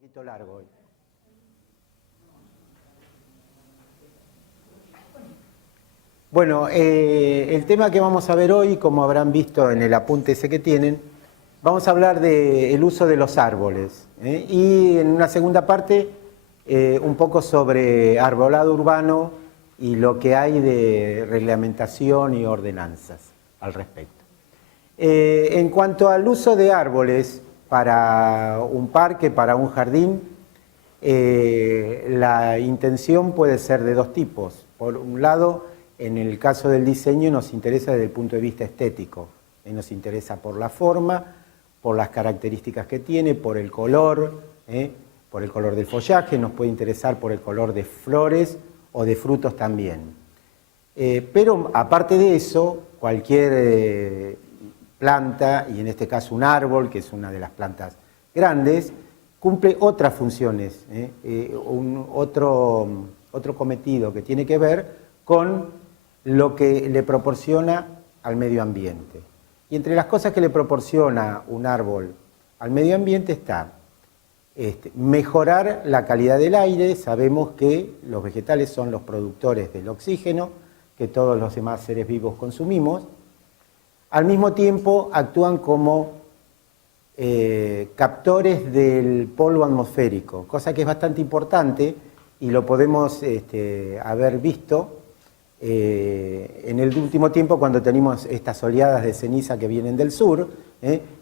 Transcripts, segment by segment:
Un poquito largo hoy. Bueno, el tema que vamos a ver hoy, como habrán visto en el apunte ese que tienen, vamos a hablar del uso de los árboles. Y en una segunda parte, un poco sobre arbolado urbano y lo que hay de reglamentación y ordenanzas al respecto. En cuanto al uso de árboles para un parque, para un jardín, la intención puede ser de dos tipos. Por un lado, en el caso del diseño nos interesa desde el punto de vista estético. Nos interesa por la forma, por las características que tiene, por el color del follaje, nos puede interesar por el color de flores o de frutos también. Pero aparte de eso, cualquier planta, y en este caso un árbol, que es una de las plantas grandes, cumple otras funciones, otro cometido que tiene que ver con lo que le proporciona al medio ambiente. Y entre las cosas que le proporciona un árbol al medio ambiente está mejorar la calidad del aire. Sabemos que los vegetales son los productores del oxígeno que todos los demás seres vivos consumimos. Al mismo tiempo actúan como captores del polvo atmosférico, cosa que es bastante importante y lo podemos haber visto en el último tiempo cuando tenemos estas oleadas de ceniza que vienen del sur,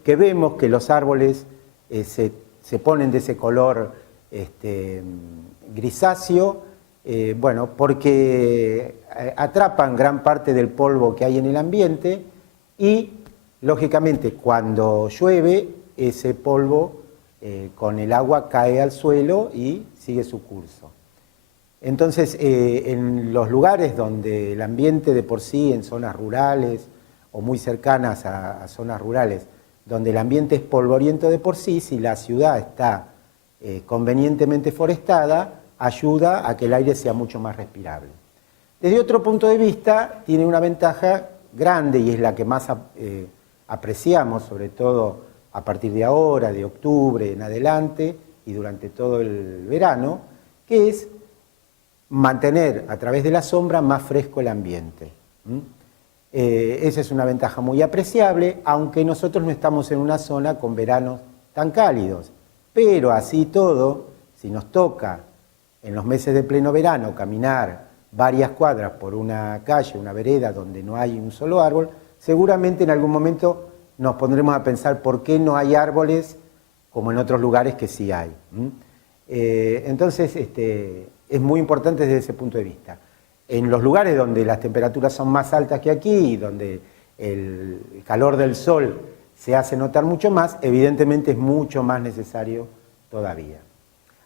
que vemos que los árboles se ponen de ese color grisáceo, bueno, porque atrapan gran parte del polvo que hay en el ambiente y, lógicamente, cuando llueve, ese polvo con el agua cae al suelo y sigue su curso. Entonces, en los lugares donde el ambiente de por sí, en zonas rurales o muy cercanas a zonas rurales, donde el ambiente es polvoriento de por sí, si la ciudad está convenientemente forestada, ayuda a que el aire sea mucho más respirable. Desde otro punto de vista, tiene una ventaja grande y es la que más apreciamos, sobre todo a partir de ahora, de octubre en adelante y durante todo el verano, que es mantener a través de la sombra más fresco el ambiente. Esa es una ventaja muy apreciable, aunque nosotros no estamos en una zona con veranos tan cálidos. Pero así todo, si nos toca en los meses de pleno verano caminar varias cuadras por una calle, una vereda donde no hay un solo árbol, seguramente en algún momento nos pondremos a pensar por qué no hay árboles como en otros lugares que sí hay. Entonces, es muy importante desde ese punto de vista. En los lugares donde las temperaturas son más altas que aquí, donde el calor del sol se hace notar mucho más, evidentemente es mucho más necesario todavía.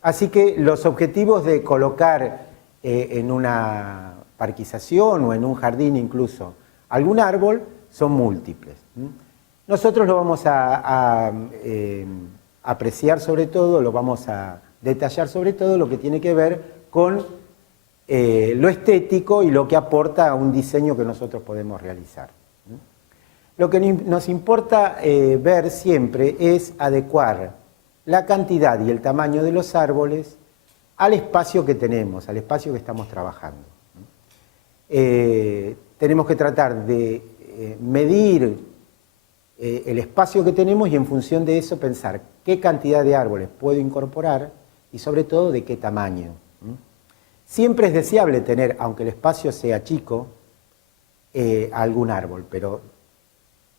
Así que los objetivos de colocar en una parquización o en un jardín incluso algún árbol son múltiples. Nosotros lo vamos a apreciar sobre todo, lo vamos a detallar sobre todo lo que tiene que ver con lo estético y lo que aporta a un diseño que nosotros podemos realizar. Lo que nos importa ver siempre es adecuar la cantidad y el tamaño de los árboles al espacio que tenemos, al espacio que estamos trabajando. Tenemos que tratar de medir el espacio que tenemos y en función de eso pensar qué cantidad de árboles puedo incorporar y sobre todo de qué tamaño. Siempre es deseable tener, aunque el espacio sea chico, algún árbol, pero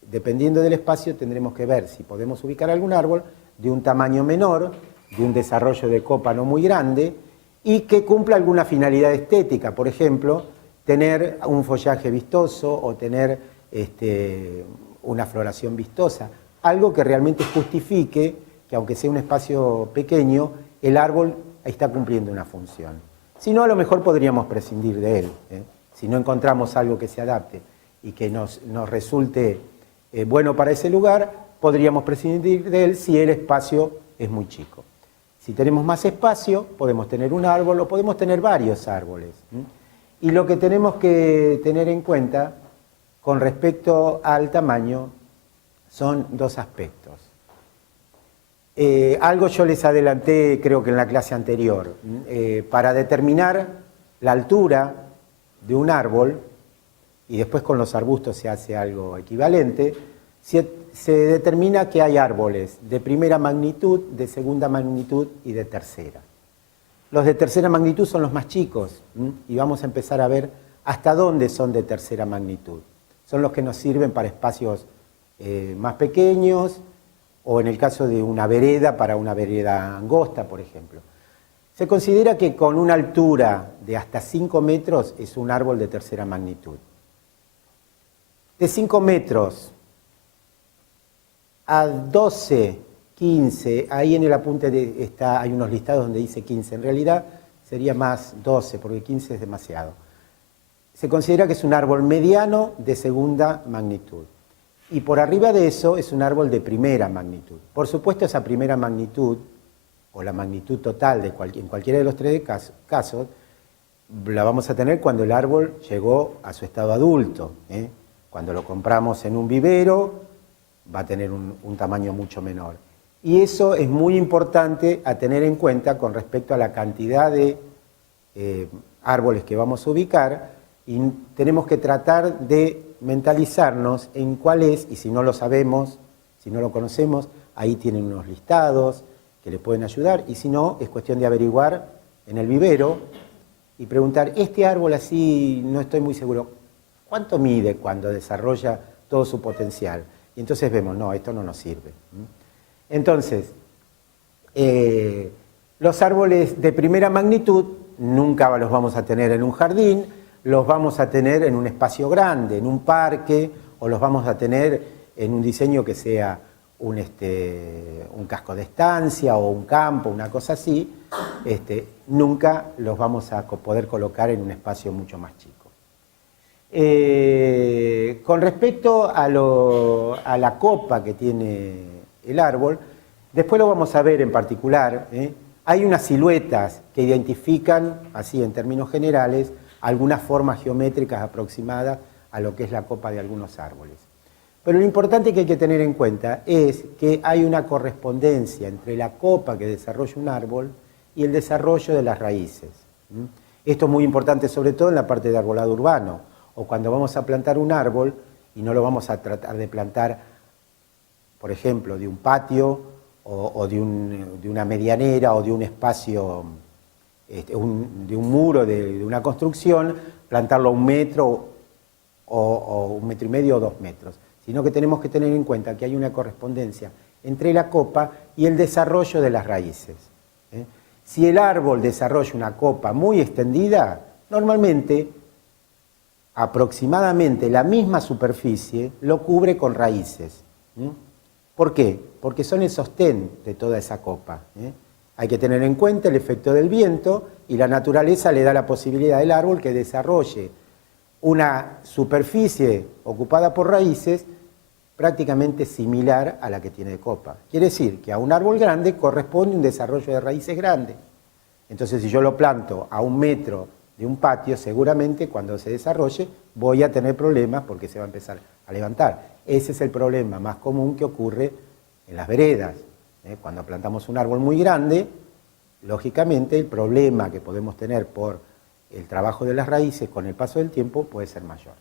dependiendo del espacio tendremos que ver si podemos ubicar algún árbol de un tamaño menor, de un desarrollo de copa no muy grande y que cumpla alguna finalidad estética, por ejemplo, tener un follaje vistoso o tener una floración vistosa, algo que realmente justifique que aunque sea un espacio pequeño, el árbol está cumpliendo una función. Si no, a lo mejor podríamos prescindir de él, si no encontramos algo que se adapte y que nos resulte bueno para ese lugar, podríamos prescindir de él si el espacio es muy chico. Si tenemos más espacio, podemos tener un árbol o podemos tener varios árboles. Y lo que tenemos que tener en cuenta con respecto al tamaño son dos aspectos. Algo yo les adelanté, creo que en la clase anterior. Para determinar la altura de un árbol, y después con los arbustos se hace algo equivalente, se determina que hay árboles de primera magnitud, de segunda magnitud y de tercera. Los de tercera magnitud son los más chicos, y vamos a empezar a ver hasta dónde son de tercera magnitud. Son los que nos sirven para espacios más pequeños, o en el caso de una vereda, para una vereda angosta, por ejemplo. Se considera que con una altura de hasta 5 metros es un árbol de tercera magnitud. De 5 metros a 12, 15, ahí en el apunte hay unos listados donde dice 15, en realidad sería más 12, porque 15 es demasiado. Se considera que es un árbol mediano de segunda magnitud. Y por arriba de eso es un árbol de primera magnitud. Por supuesto, esa primera magnitud, o la magnitud total en cualquiera de los tres casos, la vamos a tener cuando el árbol llegó a su estado adulto. Cuando lo compramos en un vivero, va a tener un tamaño mucho menor. Y eso es muy importante a tener en cuenta con respecto a la cantidad de árboles que vamos a ubicar, y tenemos que tratar de mentalizarnos en cuál es, y si no lo sabemos, si no lo conocemos, ahí tienen unos listados que les pueden ayudar, y si no, es cuestión de averiguar en el vivero y preguntar, este árbol así no estoy muy seguro, ¿cuánto mide cuando desarrolla todo su potencial? Y entonces vemos, no, esto no nos sirve. Entonces, los árboles de primera magnitud nunca los vamos a tener en un jardín, los vamos a tener en un espacio grande, en un parque, o los vamos a tener en un diseño que sea un casco de estancia o un campo, una cosa así. Nunca los vamos a poder colocar en un espacio mucho más chico. Con respecto a la copa que tiene el árbol, después lo vamos a ver en particular, hay unas siluetas que identifican, así en términos generales, algunas formas geométricas aproximadas a lo que es la copa de algunos árboles. Pero lo importante que hay que tener en cuenta es que hay una correspondencia entre la copa que desarrolla un árbol y el desarrollo de las raíces. Esto es muy importante sobre todo en la parte de arbolado urbano, o cuando vamos a plantar un árbol y no lo vamos a tratar de plantar, por ejemplo, de un patio o de una medianera o de un espacio, de un muro de una construcción, plantarlo a 1 metro o 1,5 metros o 2 metros, sino que tenemos que tener en cuenta que hay una correspondencia entre la copa y el desarrollo de las raíces. Si el árbol desarrolla una copa muy extendida, normalmente, aproximadamente la misma superficie lo cubre con raíces. ¿Por qué? Porque son el sostén de toda esa copa. Hay que tener en cuenta el efecto del viento, y la naturaleza le da la posibilidad al árbol que desarrolle una superficie ocupada por raíces prácticamente similar a la que tiene de copa. Quiere decir que a un árbol grande corresponde un desarrollo de raíces grande. Entonces, si yo lo planto a 1 metro de un patio, seguramente cuando se desarrolle voy a tener problemas porque se va a empezar a levantar. Ese es el problema más común que ocurre en las veredas. Cuando plantamos un árbol muy grande, lógicamente el problema que podemos tener por el trabajo de las raíces con el paso del tiempo puede ser mayor.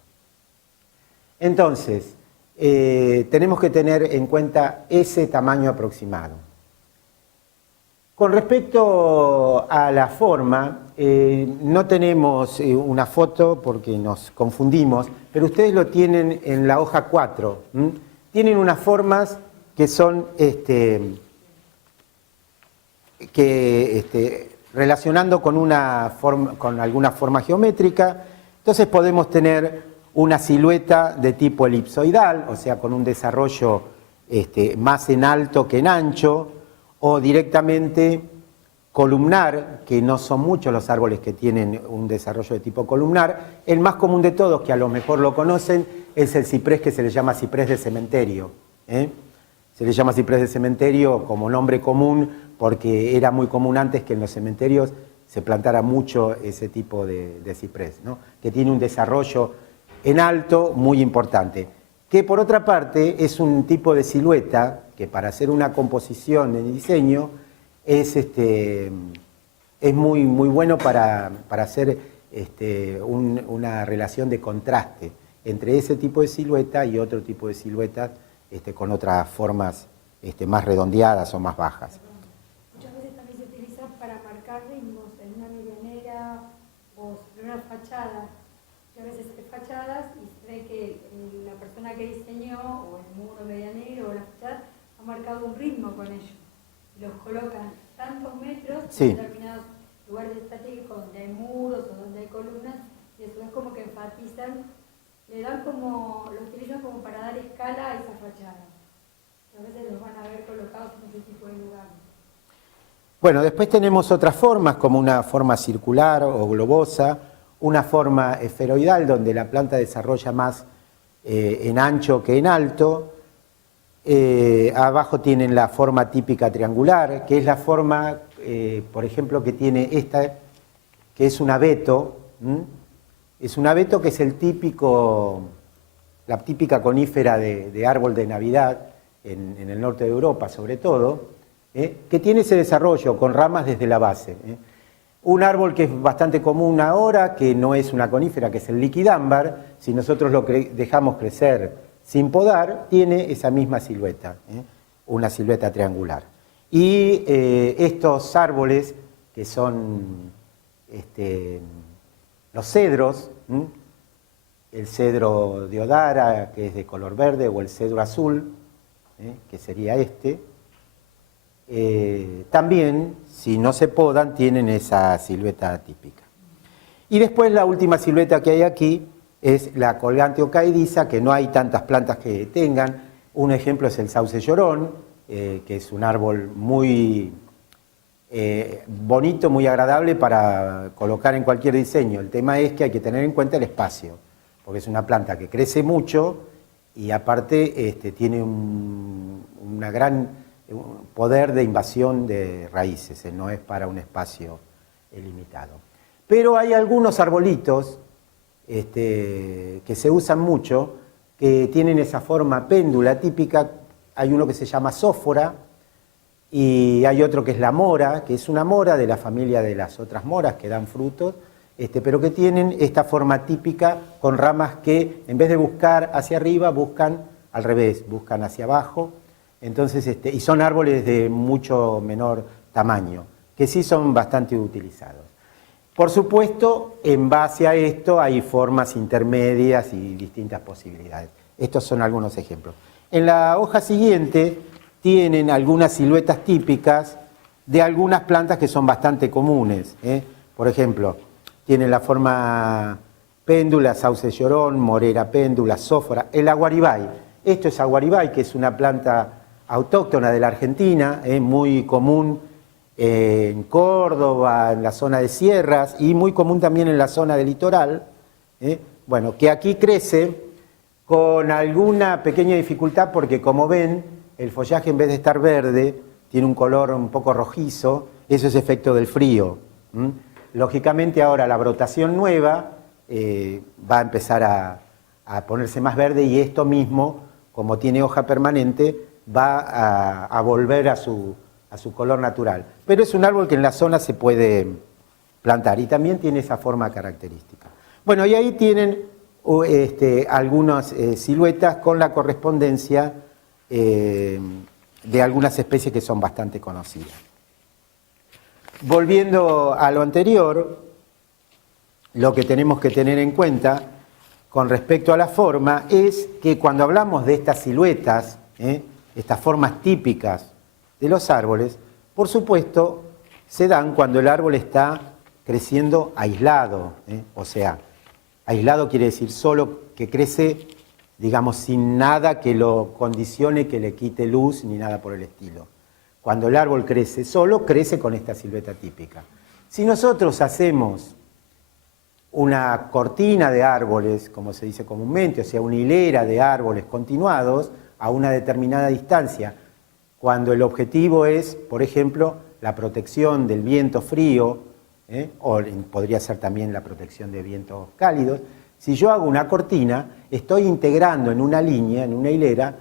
Entonces, tenemos que tener en cuenta ese tamaño aproximado. Con respecto a la forma, no tenemos una foto porque nos confundimos, pero ustedes lo tienen en la hoja 4. Tienen unas formas que son relacionando con alguna forma geométrica. Entonces podemos tener una silueta de tipo elipsoidal, o sea, con un desarrollo más en alto que en ancho, o directamente columnar, que no son muchos los árboles que tienen un desarrollo de tipo columnar. El más común de todos, que a lo mejor lo conocen, es el ciprés, que se le llama ciprés de cementerio. Se le llama ciprés de cementerio como nombre común porque era muy común antes que en los cementerios se plantara mucho ese tipo de ciprés, ¿no? Que tiene un desarrollo en alto muy importante. que por otra parte es un tipo de silueta que para hacer una composición en diseño es muy, muy bueno para hacer una relación de contraste entre ese tipo de silueta y otro tipo de siluetas con otras formas más redondeadas o más bajas. Muchas veces también se utiliza para marcar ritmos en una medianera o en una fachada. Muchas veces hay fachadas y se ve que la persona que diseñó, o el muro medianero o la fachada, ha marcado un ritmo con ellos. Los colocan tantos metros en determinados lugares estratégicos donde hay muros o donde hay columnas, y eso es como que enfatizan, le dan como, lo utilizan como para dar escala a esa fachada. A veces los van a ver colocados en ese tipo de lugares. Bueno, después tenemos otras formas, como una forma circular o globosa, una forma esferoidal, donde la planta desarrolla más en ancho que en alto. Abajo tienen la forma típica triangular, que es la forma, por ejemplo, que tiene esta, que es un abeto. Es un abeto que es la típica conífera de árbol de Navidad, en el norte de Europa sobre todo, que tiene ese desarrollo con ramas desde la base. Un árbol que es bastante común ahora, que no es una conífera, que es el liquidámbar, si nosotros lo dejamos crecer sin podar, tiene esa misma silueta, una silueta triangular. Y estos árboles, que son los cedros, el cedro de Odara, que es de color verde, o el cedro azul, que sería también, si no se podan, tienen esa silueta típica. Y después la última silueta que hay aquí es la colgante o caediza, que no hay tantas plantas que tengan. Un ejemplo es el sauce llorón, que es un árbol muy bonito, muy agradable para colocar en cualquier diseño. El tema es que hay que tener en cuenta el espacio, porque es una planta que crece mucho y aparte tiene un gran poder de invasión de raíces, no es para un espacio limitado. Pero hay algunos arbolitos que se usan mucho, que tienen esa forma péndula típica. Hay uno que se llama sófora y hay otro que es la mora, que es una mora de la familia de las otras moras que dan frutos, pero que tienen esta forma típica con ramas que en vez de buscar hacia arriba buscan al revés, buscan hacia abajo. Entonces, y son árboles de mucho menor tamaño, que sí son bastante utilizados. Por supuesto, en base a esto hay formas intermedias y distintas posibilidades. Estos son algunos ejemplos. En la hoja siguiente tienen algunas siluetas típicas de algunas plantas que son bastante comunes. Por ejemplo, tienen la forma péndula, sauce llorón, morera péndula, sófora, el aguaribay. Esto es aguaribay, que es una planta autóctona de la Argentina, muy común en Córdoba, en la zona de sierras, y muy común también en la zona del litoral. Bueno, que aquí crece con alguna pequeña dificultad porque, como ven, el follaje en vez de estar verde tiene un color un poco rojizo. Eso es efecto del frío. Lógicamente ahora la brotación nueva va a empezar a ponerse más verde, y esto mismo, como tiene hoja permanente, va a volver a su color natural. Pero es un árbol que en la zona se puede plantar y también tiene esa forma característica. Bueno, y ahí tienen algunas siluetas con la correspondencia de algunas especies que son bastante conocidas. Volviendo a lo anterior, lo que tenemos que tener en cuenta con respecto a la forma es que cuando hablamos de estas siluetas, estas formas típicas de los árboles, por supuesto, se dan cuando el árbol está creciendo aislado, o sea, aislado quiere decir solo que crece, digamos, sin nada que lo condicione, que le quite luz, ni nada por el estilo. Cuando el árbol crece solo, crece con esta silueta típica. Si nosotros hacemos una cortina de árboles, como se dice comúnmente, o sea, una hilera de árboles continuados a una determinada distancia, cuando el objetivo es, por ejemplo, la protección del viento frío, o podría ser también la protección de vientos cálidos. Si yo hago una cortina, estoy integrando en una línea, en una hilera,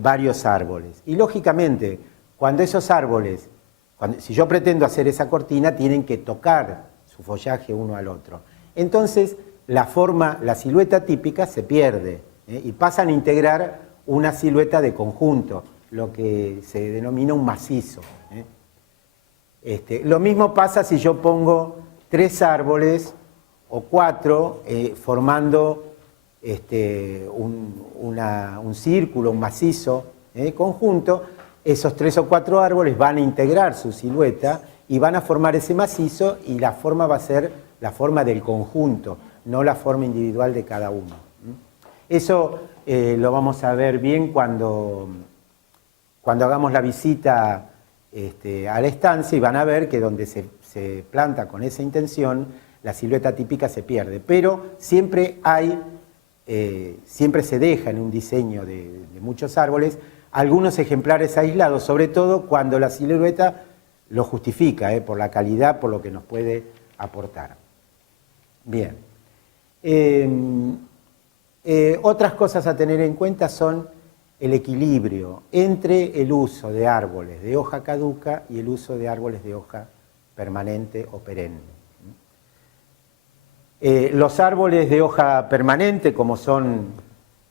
varios árboles. Y lógicamente, cuando esos árboles, si yo pretendo hacer esa cortina, tienen que tocar su follaje uno al otro. Entonces, la silueta típica se pierde, y pasan a integrar una silueta de conjunto, lo que se denomina un macizo. Lo mismo pasa si yo pongo 3 árboles o 4 formando un círculo, un macizo conjunto. Esos 3 o 4 árboles van a integrar su silueta y van a formar ese macizo, y la forma va a ser la forma del conjunto, no la forma individual de cada uno. Eso lo vamos a ver bien cuando hagamos la visita a la estancia, y van a ver que donde se planta con esa intención, la silueta típica se pierde, pero siempre se deja en un diseño de muchos árboles algunos ejemplares aislados, sobre todo cuando la silueta lo justifica, por la calidad, por lo que nos puede aportar. Bien. Otras cosas a tener en cuenta son el equilibrio entre el uso de árboles de hoja caduca y el uso de árboles de hoja permanente o perenne. Los árboles de hoja permanente, como son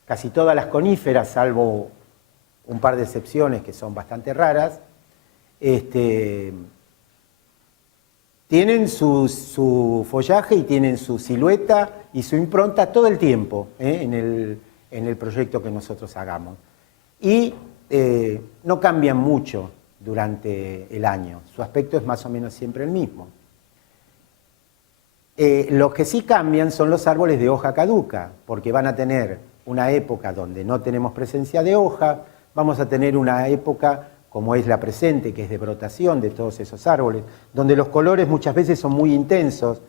casi todas las coníferas, salvo un par de excepciones que son bastante raras, tienen su follaje y tienen su silueta y su impronta todo el tiempo en el proyecto que nosotros hagamos. Y no cambian mucho durante el año, su aspecto es más o menos siempre el mismo. Los que sí cambian son los árboles de hoja caduca, porque van a tener una época donde no tenemos presencia de hoja, vamos a tener una época como es la presente, que es de brotación de todos esos árboles, donde los colores muchas veces son muy intensos.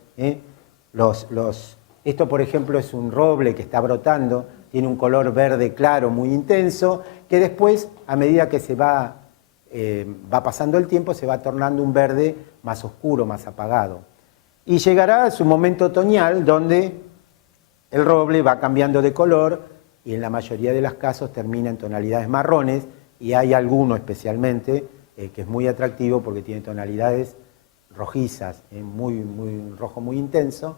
Esto, por ejemplo, es un roble que está brotando, tiene un color verde claro muy intenso, que después, a medida que se va pasando el tiempo, se va tornando un verde más oscuro, más apagado. Y llegará a su momento otoñal, donde el roble va cambiando de color y en la mayoría de los casos termina en tonalidades marrones, y hay alguno especialmente que es muy atractivo porque tiene tonalidades rojizas, un rojo muy intenso.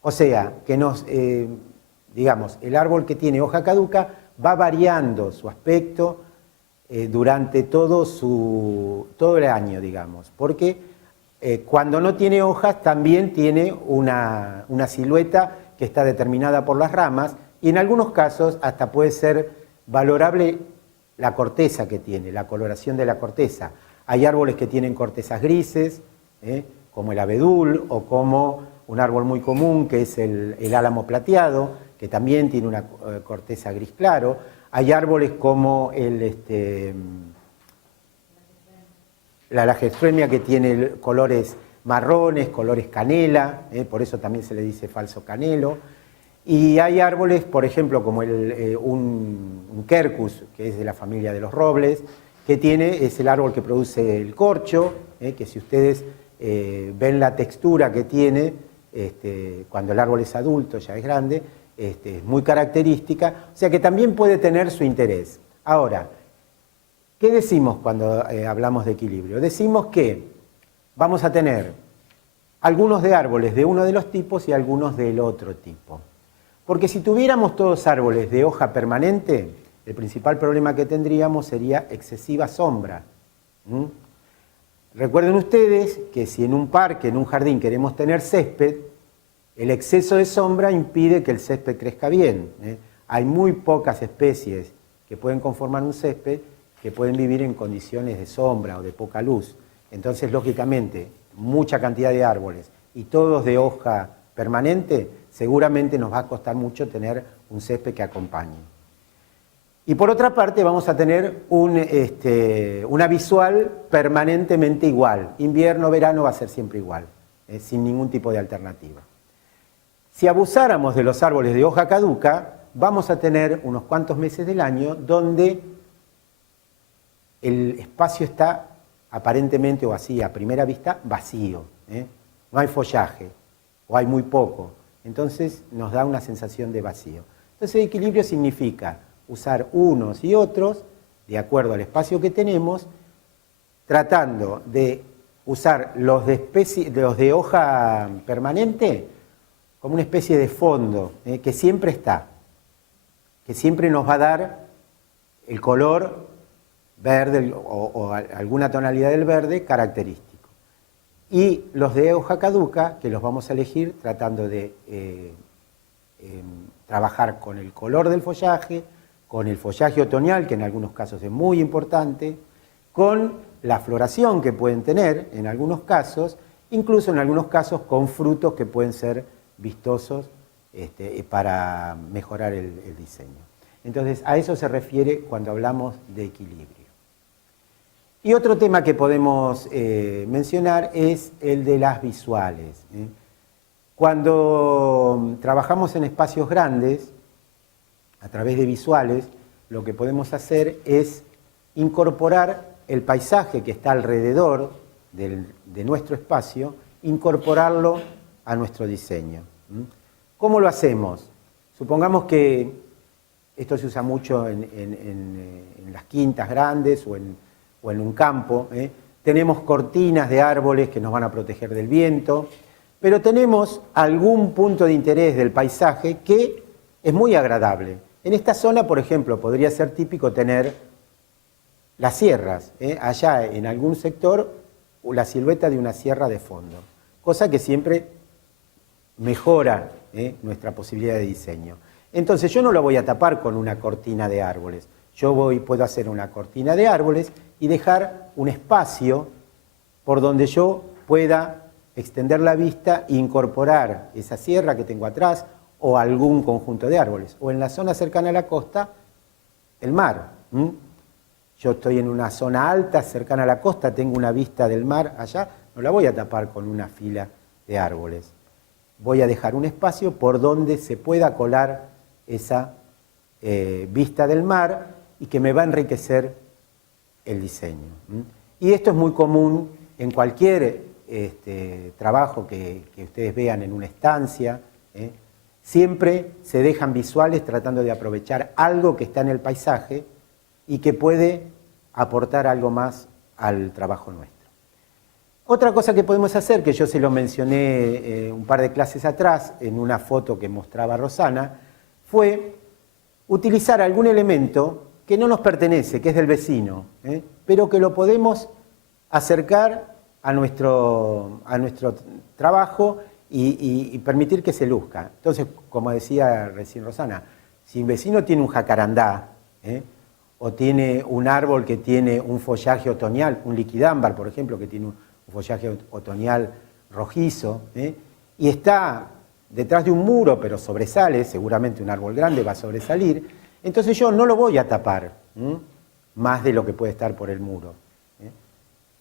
O sea, que digamos, el árbol que tiene hoja caduca va variando su aspecto durante todo el año, digamos, porque cuando no tiene hojas también tiene una silueta que está determinada por las ramas, y en algunos casos hasta puede ser valorable la corteza que tiene, la coloración de la corteza. Hay árboles que tienen cortezas grises, como el abedul, o como un árbol muy común que es el álamo plateado, que también tiene una corteza gris claro. Hay árboles como la lagestremia, que tiene colores marrones, colores canela, por eso también se le dice falso canelo. Y hay árboles, por ejemplo, como un quercus, que es de la familia de los robles, que es el árbol que produce el corcho, que si ustedes ven la textura que tiene, cuando el árbol es adulto, ya es grande, es muy característica, o sea que también puede tener su interés. Ahora, ¿qué decimos cuando hablamos de equilibrio? Decimos que vamos a tener algunos de árboles de uno de los tipos y algunos del otro tipo. Porque si tuviéramos todos árboles de hoja permanente, el principal problema que tendríamos sería excesiva sombra. Recuerden ustedes que si en un parque, en un jardín, queremos tener césped, el exceso de sombra impide que el césped crezca bien. Hay muy pocas especies que pueden conformar un césped que pueden vivir en condiciones de sombra o de poca luz. Entonces, lógicamente, mucha cantidad de árboles y todos de hoja permanente, seguramente nos va a costar mucho tener un césped que acompañe. Y por otra parte vamos a tener una visual permanentemente igual. Invierno, verano va a ser siempre igual, sin ningún tipo de alternativa. Si abusáramos de los árboles de hoja caduca, vamos a tener unos cuantos meses del año donde el espacio está aparentemente, o así a primera vista, vacío. No hay follaje, o hay muy poco. Entonces nos da una sensación de vacío. Entonces equilibrio significa usar unos y otros de acuerdo al espacio que tenemos, tratando de usar los de hoja permanente como una especie de fondo que siempre está, que siempre nos va a dar el color verde o alguna tonalidad del verde característico. Y los de hoja caduca, que los vamos a elegir tratando de trabajar con el color del follaje, con el follaje otoñal, que en algunos casos es muy importante, con la floración que pueden tener en algunos casos, incluso en algunos casos con frutos que pueden ser vistosos para mejorar el diseño. Entonces, a eso se refiere cuando hablamos de equilibrio. Y otro tema que podemos mencionar es el de las visuales. Cuando trabajamos en espacios grandes, a través de visuales, lo que podemos hacer es incorporar el paisaje que está alrededor de nuestro espacio, incorporarlo a nuestro diseño. ¿Cómo lo hacemos? Supongamos que esto se usa mucho en las quintas grandes o en un campo. Tenemos cortinas de árboles que nos van a proteger del viento, pero tenemos algún punto de interés del paisaje que es muy agradable. En esta zona, por ejemplo, podría ser típico tener las sierras. Allá en algún sector, la silueta de una sierra de fondo, cosa que siempre mejora nuestra posibilidad de diseño. Entonces yo no lo voy a tapar con una cortina de árboles. Puedo hacer una cortina de árboles y dejar un espacio por donde yo pueda extender la vista e incorporar esa sierra que tengo atrás o algún conjunto de árboles. O en la zona cercana a la costa, el mar. Yo estoy en una zona alta, cercana a la costa, tengo una vista del mar allá, no la voy a tapar con una fila de árboles. Voy a dejar un espacio por donde se pueda colar esa vista del mar y que me va a enriquecer el diseño. Y esto es muy común en cualquier trabajo que ustedes vean en una estancia. Siempre se dejan visuales tratando de aprovechar algo que está en el paisaje y que puede aportar algo más al trabajo nuestro. Otra cosa que podemos hacer, que yo se lo mencioné un par de clases atrás en una foto que mostraba Rosana, fue utilizar algún elemento que no nos pertenece, que es del vecino, pero que lo podemos acercar a nuestro trabajo y permitir que se luzca. Entonces, como decía recién Rosana, si un vecino tiene un jacarandá, o tiene un árbol que tiene un follaje otoñal, un liquidámbar, por ejemplo, que tiene un follaje otoñal rojizo, y está detrás de un muro, pero sobresale, seguramente un árbol grande va a sobresalir, entonces yo no lo voy a tapar, más de lo que puede estar por el muro.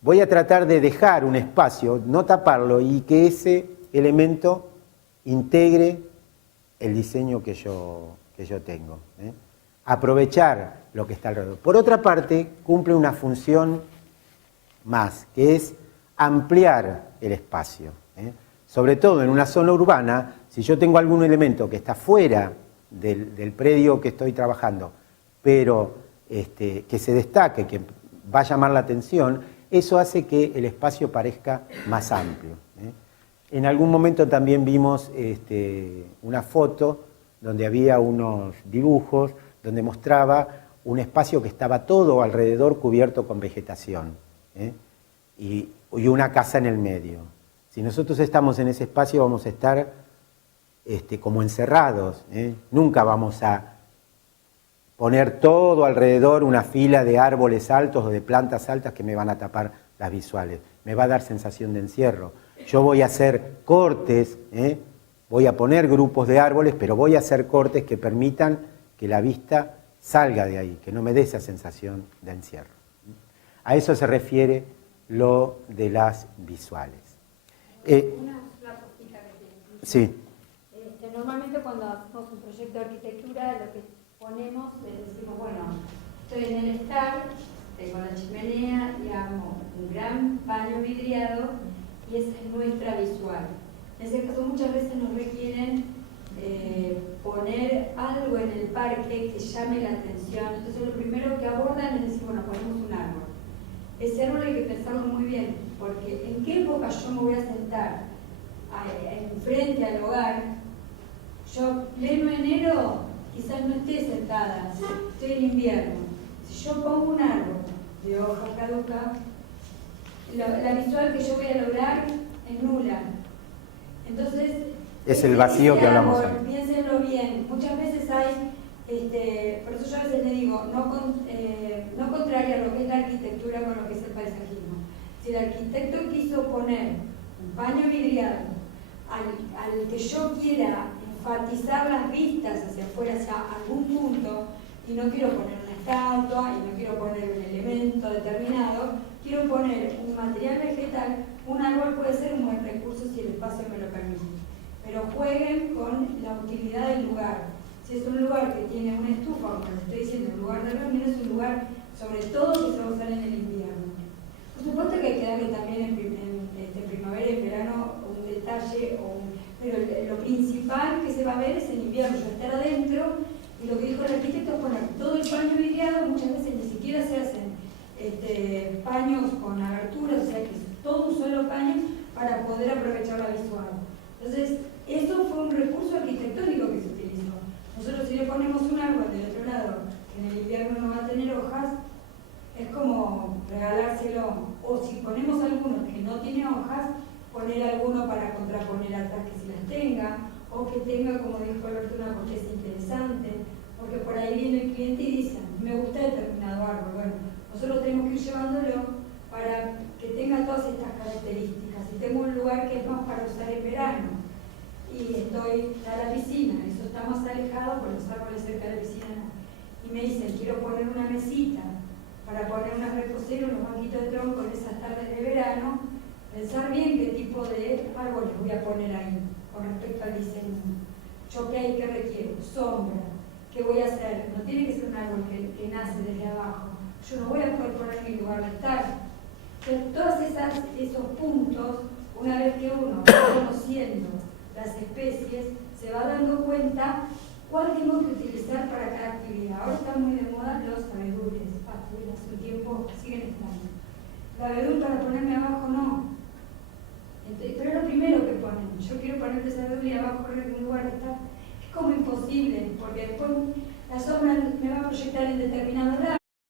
Voy a tratar de dejar un espacio, no taparlo, y que ese elemento integre el diseño que yo tengo. Aprovechar lo que está alrededor. Por otra parte, cumple una función más, que es ampliar el espacio. Sobre todo en una zona urbana, si yo tengo algún elemento que está fuera del predio que estoy trabajando, pero que se destaque, que va a llamar la atención, eso hace que el espacio parezca más amplio. En algún momento también vimos una foto donde había unos dibujos donde mostraba un espacio que estaba todo alrededor cubierto con vegetación, y una casa en el medio. Si nosotros estamos en ese espacio vamos a estar como encerrados, nunca vamos a poner todo alrededor una fila de árboles altos o de plantas altas que me van a tapar las visuales. Me va a dar sensación de encierro. Yo voy a hacer cortes, voy a poner grupos de árboles, pero voy a hacer cortes que permitan que la vista salga de ahí, que no me dé esa sensación de encierro. A eso se refiere lo de las visuales. Una cosita que te Sí. Normalmente cuando hacemos un proyecto de arquitectura, lo que ponemos es decimos, bueno, estoy en el estar, tengo la chimenea y hago un gran paño vidriado y esa es nuestra visual. En ese caso muchas veces nos requieren poner algo en el parque que llame la atención. Entonces lo primero que abordan es decir, bueno, ponemos un árbol. Ese árbol hay que pensarlo muy bien, porque en qué época yo me voy a sentar enfrente al hogar. Yo, pleno enero, quizás no esté sentada, estoy en invierno. Si yo pongo un árbol de hoja caduca, la visual que yo voy a lograr es nula. Entonces, es el vacío que hablamos antes. Piénsenlo bien. Muchas veces hay, por eso yo a veces le digo, no contraria lo que es la arquitectura con lo que es el paisajismo. Si el arquitecto quiso poner un paño vidriado al que yo quiera enfatizar las vistas hacia afuera, hacia algún punto, y no quiero poner una estatua, y no quiero poner un elemento determinado, quiero poner un material vegetal, un árbol puede ser un buen recurso si el espacio me lo permite. Pero jueguen con la utilidad del lugar. Si es un lugar que tiene una estufa, como les estoy diciendo, un lugar de reunión, es un lugar sobre todo que se va a usar en el invierno. Por supuesto que hay que darle también en primavera y en verano un detalle, pero lo principal que se va a ver es en invierno, ya estar adentro, y lo que dijo el arquitecto es poner todo el paño vidriado. Muchas veces ni siquiera se hacen paños con aberturas, o sea que es todo un solo paño para poder aprovechar la visual. Entonces, eso fue un recurso arquitectónico que se utilizó. Nosotros si le ponemos un árbol del otro lado, que en el invierno no va a tener hojas, es como regalárselo. O si ponemos alguno que no tiene hojas, poner alguno para contraponer atrás que sí las tenga, o que tenga, como dijo Alberto, una corteza interesante, porque por ahí viene el cliente y dice, me gusta determinado árbol. Bueno, nosotros tenemos que ir llevándolo para que tenga todas estas características. Si tengo un lugar que es más para usar en verano y está la piscina, eso está más alejado por los árboles cerca de la piscina, y me dicen, quiero poner una mesita para poner unas reposeras, unos banquitos de tronco en esas tardes de verano, pensar bien qué tipo de árboles voy a poner ahí con respecto al diseño. Yo qué requiero, sombra, ¿qué voy a hacer? No tiene que ser un árbol que nace desde abajo. Yo no voy a poder poner en mi lugar de estar. Entonces, todos esos puntos, una vez que uno va conociendo las especies, se va dando cuenta cuál tengo que utilizar para cada actividad. Ahora están muy de moda los abedules, hace un tiempo siguen estando. El abedul para ponerme abajo no. Entonces, pero es lo primero que ponen. Yo quiero poner ese abedul y abajo en un lugar de estar. Es como imposible, porque después la sombra me va a proyectar en determinado lado.